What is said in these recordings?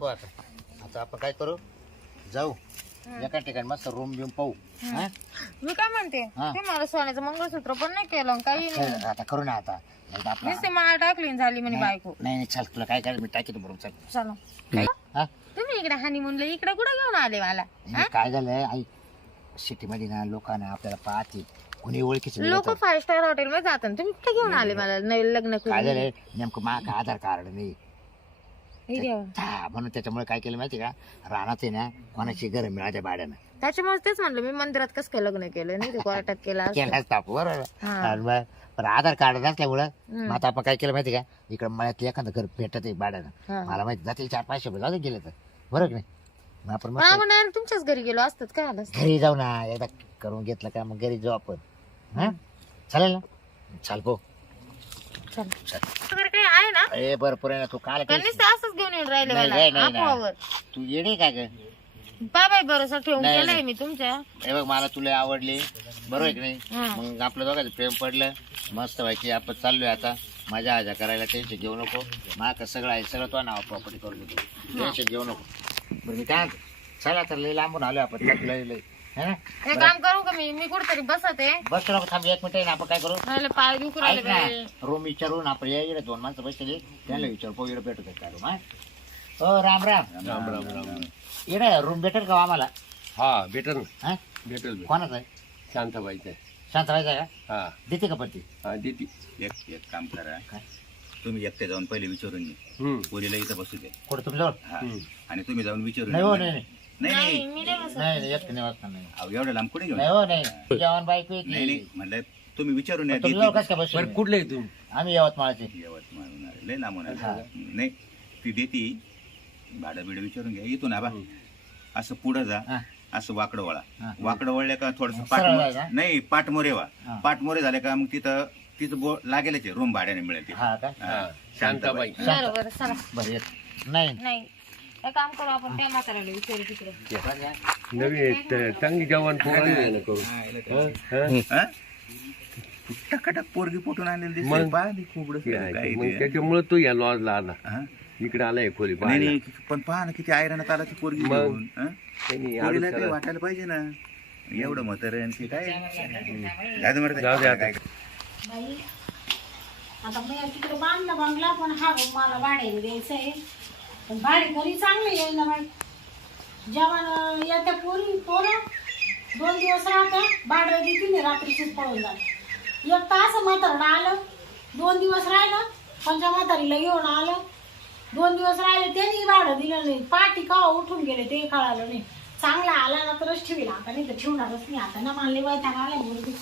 बरं आता आपण काय करू जाऊ एका ठिकाणी मस्त रूम बिम पाहू हा? मी काय म्हणते हा. ते मला सोन्याचं मंगळसूत्र पण नाही केलं काही नाही आता करू ना आता एकदा आपला नुसती माळ टाकली आणि झाली म्हणे बायको. नाही नाही चल तुला काय करायचं मी टाकीतो बरोबर चल चला काय हा? तुम्ही इकडे हनीमूनला इकडे कुठे घेऊन आले मला? नाही, काय झालंय आई सिटी मध्ये ना लोकांना आपल्याला पाहते कोणी ओळखीचे लोक 5 स्टार हॉटेल मध्ये जातात तुम्ही कुठे घेऊन आले मला लग्न काय करून? झालंय नेमकं मा आधार कार्ड नाही हे देवा. हा, म्हणून त्याच्यामुळे काय केलं माहिती का रानात आहे ना कोणाची घर मिळाल्या भाड्यानं त्याच्यामुळे तेच म्हणलं मी मंदिरात कसं काय लग्न केलं नाही ते कोर्टात केलं असतं. केलाच ताप बरोबर हा. आणि मग पण आधार कार्ड नसल्यामुळं मग आता आपण काय केलं माहिती का इकडं मळ्यातलं एखादं घर भेटत आहे भाड्यानं हा. मला माहिती जातील 400-500 रुपये जाऊ दे गेले तर बरोबर की नाही मग आपण पण मस्त आपण नाही तुमच्याच घरी गेलो असतात काय आलं असतं? घरी जाऊ ना एकदा करून घेतलं का मग घरी जाऊ आपण हा चालेल ना चाल पो चल वगैरे काही आहे ना? ए भरपूर आहे ना तू काल त्यांनीच ते असंच घेऊन येऊन राहिले नाही, मला नाही, नाही, नाही. आपोआवर. तू येणे काय ग बाय भरोसा ठेवून नाही, केलाय नाही. मी तुमच्या. हे बघ मला तुला आवडली बरोबर आहे की नाही हा. मग आपलं दोघांचं प्रेम पडलं मस्त व्हायची आपण चाललोय आता माझ्या आजा करायला टेन्शन घेऊ नको माग सगळं आहे सगळं तो नाव प्रॉपर्टी करून देतो टेन्शन घेऊ नको बरं मी काय म्हणतो, चला तर लई लांबून आलो आपण लय लय है ना हे काम करू का मी कुठेतरी बसते बस नको थांब 1 मिनिट ना आपण काय करू राहिले पाय दुखू ऐक ना राहिले. रूम विचारून आपण या इकडे 2 माणसं बसले त्यांना विचार पो इकडे भेटत काय रूम हा हो राम राम राम राम राम इकडे रूम भेटेल का हो आम्हाला हा भेटेल हा भेटेल कोणाचा आहे शांताबाईचं शांत व्हायचा का हा देते का पण ती हा देते एक काम करा काय? तुम्ही एकटे जाऊन पहिले विचारून ये हम्म, पोरीला इथं बसू दे कुठं तुम्ही हा हम्म. आणि तुम्ही जाऊन विचारून नाही या. हो नाही नाही नाही नाही नाही मी नाही बसत. नाही एकटं नाही वाचणार नाही अहो, एवढं लांब कुठे घेऊन नाही हो नाही जेवण बाईक नाही नाही म्हणलं तुम्ही विचारून या तुम्ही देते. कसं काय बसू बरं कुठले आहे तू आम्ही यवतमाळचे यवतमाळहून आले. लय लांबून आले. हा. नाही ती देती भाडं बिडं विचारून घ्या इथून आबा असं पुढं जा हा. असं वाकडं वळा हा. वाकडं वळल्या का थोडस सरळ जायचं, हा? नाही पाठमोरे व्हा हा. पाठमोरे झाले का मग तिथं लागेलच आहे रूम भाड्याने मिळेल तिथं. हा का हा. शांताबाई बरं बरं चला बरं येत नाही नाही हे काम करू आपण त्या म्हाताऱ्याला विचारू तिकडे. नवीन चांगली जवान पोरांना करू हा? टकाटक पोरगी पोटून आणलेली दिसते मग? पाहिली खूपडं सगळं काही मग ते. त्याच्यामुळे तो या लॉजला आला हा? इकडे आलाय खोली नाही पाहायला नाही पण पहा ना किती आयरणात आला ती पोरगी मग? घेऊन, हा? त्यांनी पोरीला आलो काही त्याला. वाटायला पाहिजे ना एवढं म्हातारं आणि ते काय जाऊ दे जाऊ दे आता. काय बाई आता मी तिकडे बांधला बंगला पण हा रूम मला भाड्याने द्यायचं आहे पण भाडे कोणी चांगलं येईल ना बाई जेवण येत्या पोरं 2 दिवस राहतं भाडं देतील नाही रात्रीचीच पळून जात एक तास म्हातारं आलं 2 दिवस राहिलं पंचा म्हातारीला घेऊन आलं 2 दिवस राहिले त्यांनी भाडं दिलं नाही पाठी का उठून गेले ते कळालं नाही चांगला आला ना तरच ठेवील आता नाही तर ठेवणारच नाही आता ना मानले वैताग आलाय मुलगी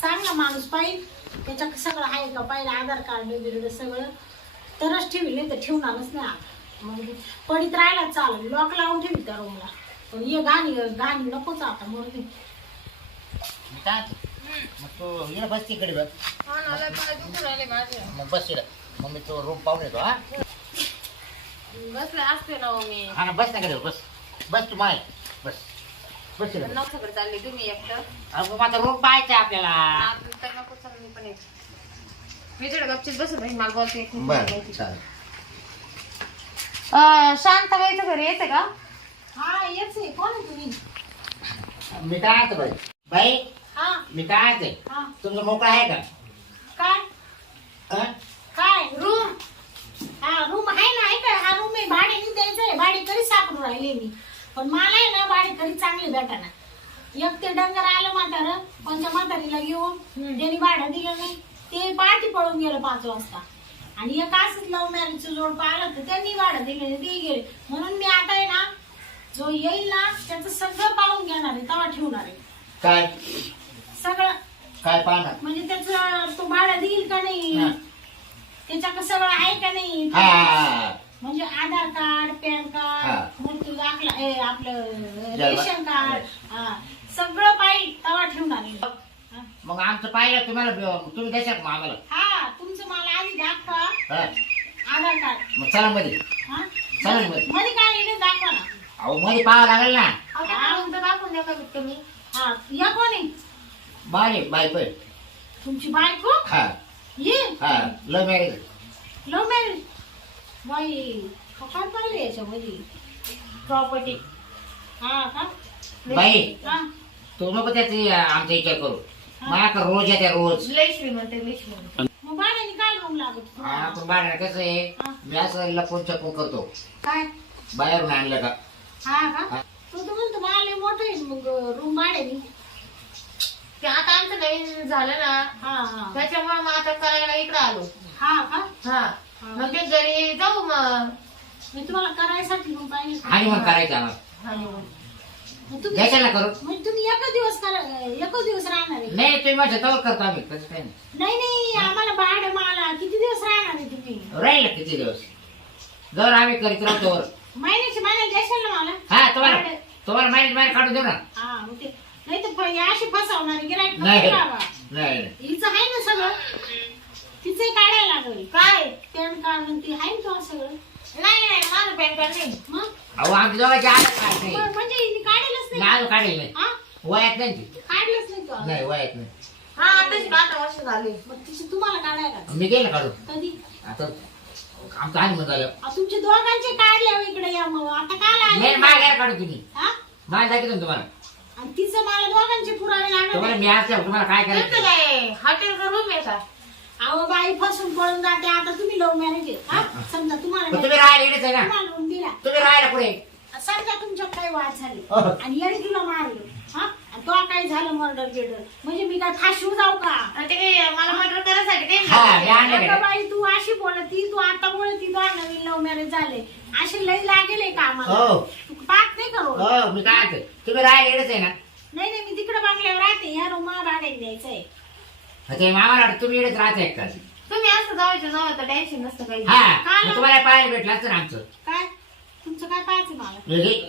चांगला माणूस पाहिजे त्याच्या सगळं आहे का पाहिजे आधार कार्ड वगैरे सगळं तरच ठेवी नाही तर ठेवणारच नाही आता म्हणजे पडीत राहायला चालेल लॉक लावून ठेवी त्या रूमला पण ये गाणी नकोच आता मुलगी मी काय म्हणतो, मग तू इकडे बस तिकडे बस हा ना, लय पाय दुखू राहिले माझे. मग बस इकडे मग मी तो रूम पाहून येतो हा बसले असते ना हो मी हा ना बस नाही बस बस तू माय बस बस इकडे नवसाकडे चालले तुम्ही एकटं अगं माझा रूम पाहायचा आहे आपल्याला आता तर नको चल मी पण येते मी तिकडे गपचीत बसत राहील मला बोलते एक मिनिट बरं बोलायची. चालेल शांताबाईचं घर येते का? हा येच आहे कोण आहे तुम्ही मी काय म्हणतो बाई बाई हा मी काय म्हणते हा तुमचं मोकळं आहे का काय हा? काय रूम हा रूम आहे ना आहे का हा रूम आहे भाड्याने द्यायचं आहे भाडे तरी सापडून राहिले मी पण मला आहे ना भाडे तरी चांगले भेटाना एक ते डंगर आलं म्हातारं पंचा म्हातारीला घेऊन त्यांनी भाडं दिलं नाही ते पाठी पळून गेलं 5 वाजता आणि एक असंच लव्ह मॅरेजचं जोड पाहिलं तर त्यांनी भाडं दिलं नाही ते गेले म्हणून मी आता आहे ना जो येईल ना त्याचं सगळं पाहून घेणार आहे तेव्हा ठेवणार आहे काय सगळं काय पाहणार म्हणजे त्याचं तो भाडं देईल का नाही हा. त्याच्याकडे सगळं आहे का नाही हा, हा, हा. म्हणजे आधार कार्ड पॅन हा. कार्ड मृत्यू दाखला आपलं जन्म- रेशन कार्ड हा, सगळं पाहिजे तेव्हा ठेवणार आहे. हा. मग आमचं पाहिलं तुम्हाला तुम्ही द्यायचं मग आम्हाला हा तुमचं मला आधी दाखवा हा. आधार कार्ड मग चला मध्ये हा चालेल मध्ये मध्ये काय येईल दाखवा ना अहो मध्ये पाहावं लागेल ना आणून तर दाखवून द्या का तुम्ही हा या कोणी बाय बाय बाय तुमची बायको हा ये हा लव्ह मॅरेज लव्ह मॅरेज बाई काय पाहिलं याच्यामध्ये प्रॉपर्टी. हा का बाई हा तू नको त्याची आमचा विचार करू मला रोज येते रोज. लय श्रीमंत आहे, लय श्रीमंत. मग भाड्याने काय रूम लागत तुम्हाला? आपण बाहेर कसं आहे मी असं लपून छपून करतो काय बाहेरून आणलं का. हा का तू तर म्हणतो मला लय मोठं आहे मग रूम भाड्याने. ते आता आमचं नवीन झालं ना, हा हा त्याच्यामुळे मग आता करायला इकडे आलो. हा का हा मग ते घरी जाऊ मग. मी तुम्हाला करायसाठी रूम पाहिजे का? आणि मग करायचं आम्हाला honeymoon. मग तुम्ही द्यायचं ना करू. मग तुम्ही एकच दिवस राहणार आहे? नाही तुम्ही माझ्या तवर करतो आम्ही तसं काही नाही नाही आम्हाला भाडं मला किती दिवस राहणार आहे तुम्ही? नाही राहील किती दिवस जर आम्ही करीत राहतो वर. महिन्याला द्याल ना मला? हा तुम्हाला भाडं. तुम्हाला माहिती बाहेर काढून देऊ ना. हा मग ते नाही तर अशी फसवणारी गिराईक नाही बाबा. नाही हिचं आहे ना सगळं तिचंही काढायला लागेल काय? पॅन कार्ड ती आहे ना तुला सगळं? नाही नाही माझं पॅन कार्ड नाही. मग अहो आमच्या जवळच्या आलं काय नाही म्हणजे हिने काढेलच नाही नाही काढेल नाही हा वयात नाही ती. काढलंच नाही तू नाही वयात नाही हा आताच 12 वर्ष झाले. मग तिची तुम्हाला काढायला मी गेलं काढून कधी आता आमचं आणि झालं तुमचे दोघांचे काढले हो इकडे या मग आता काल नाही आले माझ्या काढू तुम्ही हा माझ्या दाखवतो तुम्हाला आणि तिचं मला दोघांचे पुरावे लागणार तुम्हाला मी असल्यावर तुम्हाला काय तुमचं करायचं. काय हॉटेलचा रूम आहे का? अहो बाई फसून पळून जाते आता तुम्ही लव्ह मॅरेज आहे हा समजा तुम्हाला पण तुम्ही राहायला इकडेच आहे ना तुम्हाला room दिला तुम्ही राहायला पुढे. समजा तुमच्यात काही वाद झाले हो. आणि येणे तुला मारलं हा आणि तो काय झालं मर्डर बिर्डर म्हणजे मी काय फाशीवर जाऊ का? आणि ते काय मला मर्डर करायसाठी हा मी काही आणलं अगं का? बाई तू अशी बोलती तू आता बोलती तू नवीन लव्ह मॅरेज झाले अशी लई लागेल का आम्हाला? हो तू पाठ नाही करू हो मी काय म्हणते, तुम्ही राहायला इकडेच आहे ना. नाही नाही मी तिकडे बंगल्यावर राहते ह्या रूम भाड्याने द्यायचंय. ते मामाला वाटतं तुम्ही इकडेच राहताय का. तुम्ही असं जायचं जवळ तर टेन्शन नसतं काही. हा मग तुम्हाला पाहायला भेटलं असतं ना आमचं. काय तुमचं काय पाहायचं मला? वेगळी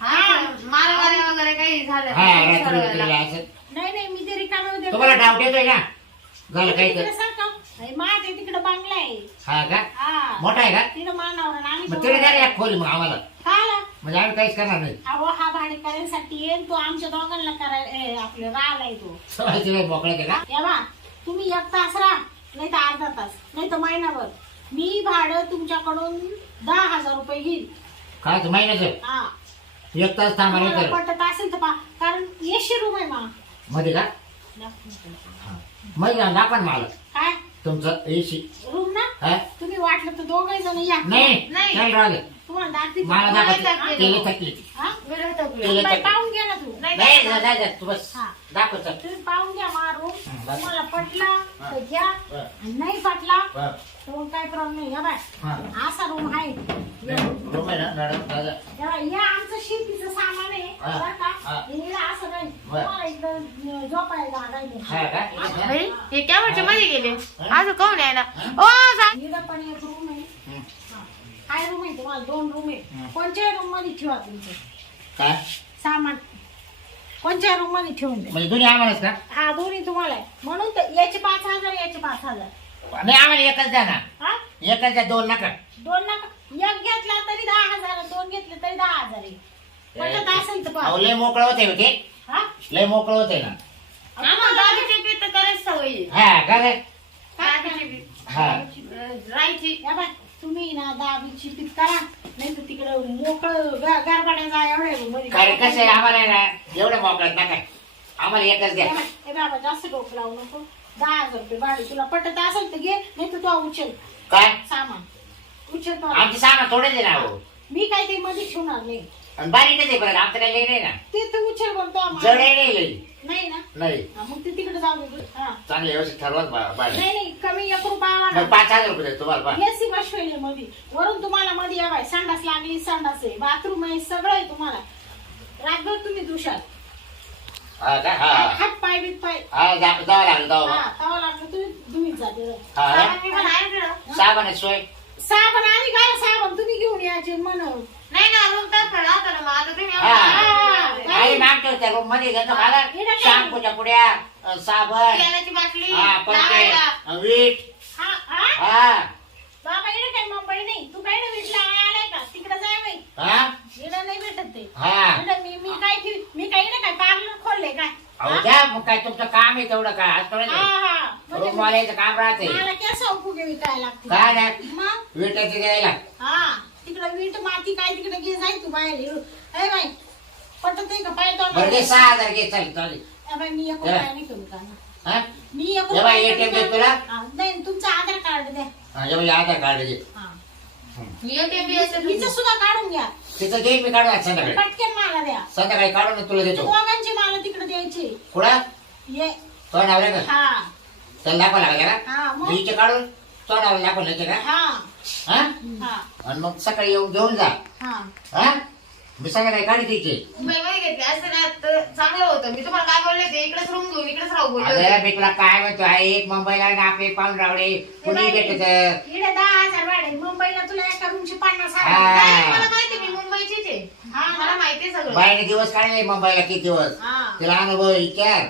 हा मारवारे वगैरे काही झालं हा तर रात्री ठरवायला. उतरली असं. नाही नाही मी ते रिकामे तुम्हाला डाऊट येतोय ना झालं काही तर. माझे तिकडे बंगला आहे हा का हा मोठा आहे का. तिकडे मानावर आम्ही मग तिकडे द्या ना एक खोली मग आम्हाला काय म्हणजे आम्ही काहीच करणार नाही. अहो हा भाडे करायसाठी येईल तो आमच्या दोघांना करायला आपलं राहिलाय तो तिला मोकळं आहे का. या बा तुम्ही एक तास राहा नाही तर अर्धा तास नाही तर महिनाभर मी भाडं तुमच्याकडून 10,000 रुपये घेईल. काय तर महिन्याचं हा एक तास थांबा नाही तुम्हाला तर पटत असेल तर पहा कारण 100 रूम आहे मा मध्ये का मग दाखवा ना मला काय तुमचं एसी. रूम ना हा तुम्ही वाटलं तर दोघे जण या नाही नाही. चल राहू दे. तुम्हाला दाखते मला मला दाखवते दाखवते. केली थकली. हा वेगळं टाकलं. केलं बाई, थकली. पाहून घ्या ना तू नाही नाही नाही. जा, जा, जा, तू बस हा. दाखव चल. तुम्ही पाहून घ्या मारून बस. तुम्हाला पटला तर घ्या बरं. आणि नाही पटला बरं. तर मग काय प्रॉब्लेम नाही या बाय हा. असा रूम आहे रूम आहे ना मॅडम दादा. या आमचं शेतीचं सामान आहे हा. बरं का हा. हे असं नाही बरं. तुम्हाला इकडं झोपायला जागा नाही. हा का बाई, हे केव्हाच्या मध्ये गेले अजून कोण आहे ना. ओ सांग. इकडं पण एक रूम आहे हं. हा. काय रूम आहे तुम्हाला 2 रूम आहे कोणत्या रूम मध्ये ठेवा तुमचं काय सामान कोणत्या रूम मध्ये ठेवून द्या म्हणजे दोन्ही आम्हालाच का. हा दोन्ही तुम्हाला आहे म्हणून तर याचे 5,000 याचे 5,000 नाही आम्हाला एकच द्या ना. हा एकच द्या 2 नका. 2 नका एक घेतला तरी 10,000 2 घेतले तरी 10,000 आहे. पटत असेल तर अहो पहा लय मोकळं होते होते हा लय मोकळं होते ना. आम्हाला दाबीचे पीठ तर करायची सवय आहे. हा का रे. दाबीचे पीठ. हा राहायची. या बाय तुम्ही ना दाबीची पीठ करा नाही तर तिकडं मोकळं गारपाड्या जा एवढ्या room मध्ये. कारण कसं आहे आम्हाला आहे ना एवढं मोकळत नका आम्हाला एकच द्या. ए बाबा जास्त डोकं लावू नको 10,000 रुपये भाडे तुला पटत असेल तर घे नाही तर तू उचल काय सामान उचल तो आमचे सामान थोडेच आहे ना हो. मी काय ते मध्ये ठेवणार नाही आणि बारीकच आहे बरं आमचं काही लई नाही ना. ते तर उचल बोलतो जड आम्हाला आहे नाही लई. नाही ना नाही हा, मग ते तिकडे जाऊ दे हा चांगले व्यवस्थित ठरवा भाडं. नाही नाही कमी 1 रुपया मग वाढव. 5,000 रुपये देतो तुम्हाला पहा. एसी बसवेल मध्ये वरून तुम्हाला मध्ये या बाय संडास लागली संडास आहे बाथरूम आहे सगळं आहे तुम्हाला रातभर तुम्ही दुशाल हा का हा हात पाय बीत पाय हा जावं लागलं जावं. हा तवा लागलं तुम्ही तुम्हीच जाते हा सामान मी पण आणलं. सामान आहे सोय. साबण आणि काय साबण तुम्ही घेऊन यायचे म्हणून नाही ना रूम तर राहतो ना मग आता तुम्ही हा. आम्हाला- आणि मागच्या त्या रूम मध्ये घेतो मला हे काय? शॅम्पूच्या पुड्या साबण तेलाची बाटली हा परते लावायला. वीट हा हा हा बाबा इकडे काय मुंबई नाही तू काय भेटला आलाय का तिकडे जाय बाई हा इकडे नाही भेटत ते हा इकडे मी काय इकडे काय पार्लर खोलले काय अहो द्या मग काय तुमचं काम आहे तेवढं काय आज थोडं हा नाही. हा म्हणजे रूम वाल्याचं काम राहते मला केस उपयोगी विकायला लागते काय नाही मग विटाचे द्यायला हा तिकडे तिकडे वीट माती काय तिकडे घे जाय तू बाहेर येऊ ए बाई पटत नाही का पाय बरं घे 6,000 घे चालेल चालेल बाई मी एक रुपया नाही करू का हा मी एक हे बाई ATM दे तुला हा, नाही तुमचं आधार कार्ड द्या हा हे बाई आधार कार्ड घे हा ATM तिचं सुद्धा काढून घ्या तिचं घेईन मी काढू आज संध्याकाळी पटकन मला द्या संध्याकाळी काढून तुला देतो दोघांची मला तिकडे द्यायची कुठं ये तो नावरे का हा त्याला दाखवा लागेल का हा मग हिचे काढून तो नाव दाखवून द्यायचे का हा हा हा आणि मग सकाळी येऊन घेऊन जा हा हा मी संध्याकाळी काढी द्यायचे मुंबईमध्ये घेतली असं ना तर चांगलं होतं. मी तुम्हाला काय बोलले होते इकडेच रूम घेऊन इकडेच राहू बोलले होते. अरे मी तुला काय म्हणतो आहे एक मुंबईला आणि आपले पाहून रावडे कुणी घेतलं तर इकडे 10,000 वाढेल मुंबईला तुला एका रूमची 50,000 हा. नाही, मला माहिती मी मुंबईचीच आहे. हा, मला माहिती आहे सगळं. बाईने दिवस काढले मुंबईला किती दिवस हा. तिला अनुभव विचार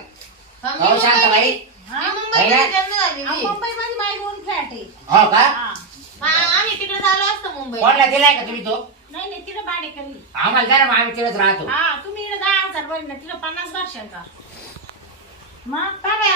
हा, मी हो शांत बाई मी मुंबईमध्ये जन्म झालेली. मुंबईमध्ये माझी 2 फ्लॅट आहे हो का हा. आम्ही तिकडे झालो असतो मुंबई. कोणला दिलाय का तुम्ही तो नाही नाही तिला भाडे करी आम्हाला द्या ना मग आम्ही तिथेच राहतो हा तुम्ही इकडे 10,000 भरले ना तिला 50 वर्षांचा मग का बाई,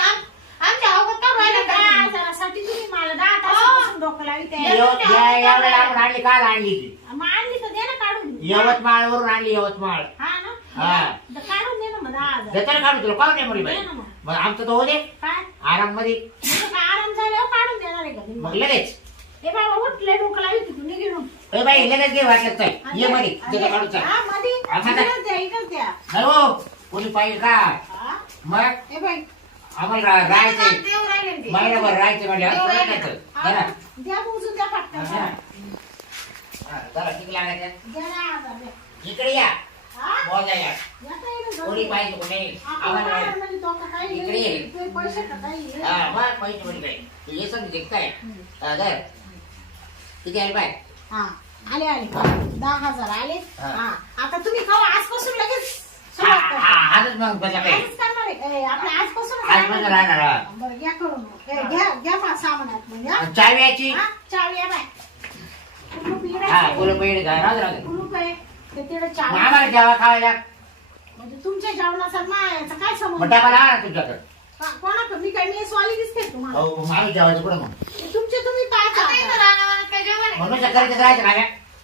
आमच्या अवघात का राहिलं का? 10,000साठी तुम्ही मला 10 तासापासून डोकं लावित आहे. एवढं लांबून आणली काल आणली ती मग आणली तर दे ना काढून यवतमाळ वरून आणली यवतमाळ हा ना हा. तर काढून दे ना मग 10,000 देतो ना काढून तुला कोण नाही मुली बाई दे ना मग. मग आमचं तो होऊ दे काय आराम मध्ये म्हणजे काय आराम झाल्यावर काढून देणार आहे का मग तुम्ही? लगेच ए बाबा उठले डोकं लावित तू निघून ए बाई लगेच घे वाटलं तर ये मध्ये तिथे काढून चल हा मध्ये आता इकडंच द्या इकडंच द्या नाही हो कोणी पाहिजे का हा मग ए बाई आम्हाला राहायचंय देव राहिले ते. महिनाभर राहायचं म्हणजे आज कोणी येतं? हा, जरा. द्या मोजून द्या पटकन हा. हा, जरा किती लागायचं द्या ना 10,000 द्या. इकडे या हा? मोजा या या काय इकडं जाऊ कोणी दे. पाहिजे कोणी आपण आम्हाला बाहेर म्हणजे तो का काही इकडे ये. ते पैसे का काही हे? हा मग पाहिजे म्हणजे काय तू ये समज काय हा धर किती आले बाय हा आले आले 10,000 आले हा. हा आता तुम्ही खाऊ आजपासून लगेच हा सुरुवात करा. हा आजच मग बसा काय आजच करणार आहे ए, आपलं आजपासून आज पण राहणार हा. बरं घ्या करून ए, घ्या मला सामानात म्हणजे हा? आणि चावी याची हा, चावी आहे बाय कुलूप इकडे हा आहे. फुलं पेड घा राहू दे, राहू दे. कुलूप आहे ते तिकडे मग चावी आम्हाला जेवा खावायला म्हणजे तुमच्या जेवणाचा मायाचा काय मग संबंध डबा लावा ना तुमच्याकडे कोणाकडे मी काय मी स्वाली दिसते तुम्हाला हो मग आम्ही जेवायचं कुठं मग तुमचे तुम्ही आता इथं पाहता राहण्यावर काय जेवण आहे? म्हणून करीतच राहायचं का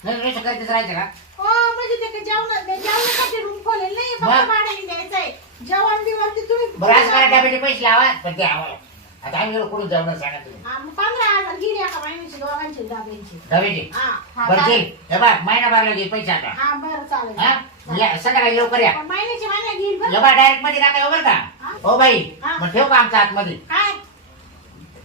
नाही करीतच राहायचं का हो म्हणजे ते काय जेवणासाठी रूम खोलेल नाही मग? फक्त भाड्याने द्यायचंय जेवण बिवण ते तुम्ही बरं असं करा डब्याचे पैसे लावा पण ते आम्हाला आता आम्ही गेलो कुठून जेवणार सांगा तुम्ही हा, मग 15,000 गिरी एका महिन्याची दोघांची डब्यांची डब्याचे हा बरं ते हे बघ महिना भरला घे पैसे आता हा बरं चालेल हा या संध्याकाळी लवकर या पण महिन्याची महिना घेईल हे बरं बघ डायरेक्ट मध्ये नका येऊ बरं का हा? हो बाई हा. मग ठेवू का आमच्या आतमध्ये काय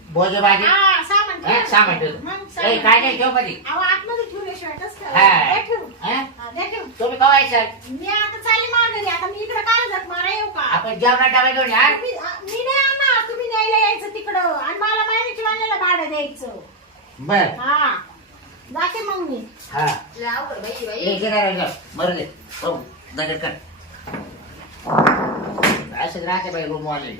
बोजे बाजे हा सामान हा, ठेवा. सामान ठेव मग ए, सामान काय नाही ठेव मध्ये अहो आतमध्ये ठेवल्याशिवाय कसं हा. काय? द्या ठेवून. हा? हा, द्या ठेवून. तुम्ही कवा यायचं मी आता चालली माघारी आता मी इकडे काय जात मारा येऊ का आपण जेवणात डबा घेऊन या मी नाही आणणार तुम्ही न्यायला यायचं तिकडं आणि मला महिन्याची महिन्याला भाडं द्यायचं बर हा जाते मग मी हा लय अवघड बाई, बाई. एक जरा बरं दे हो दगड कर असं राहते बाई रूम वाले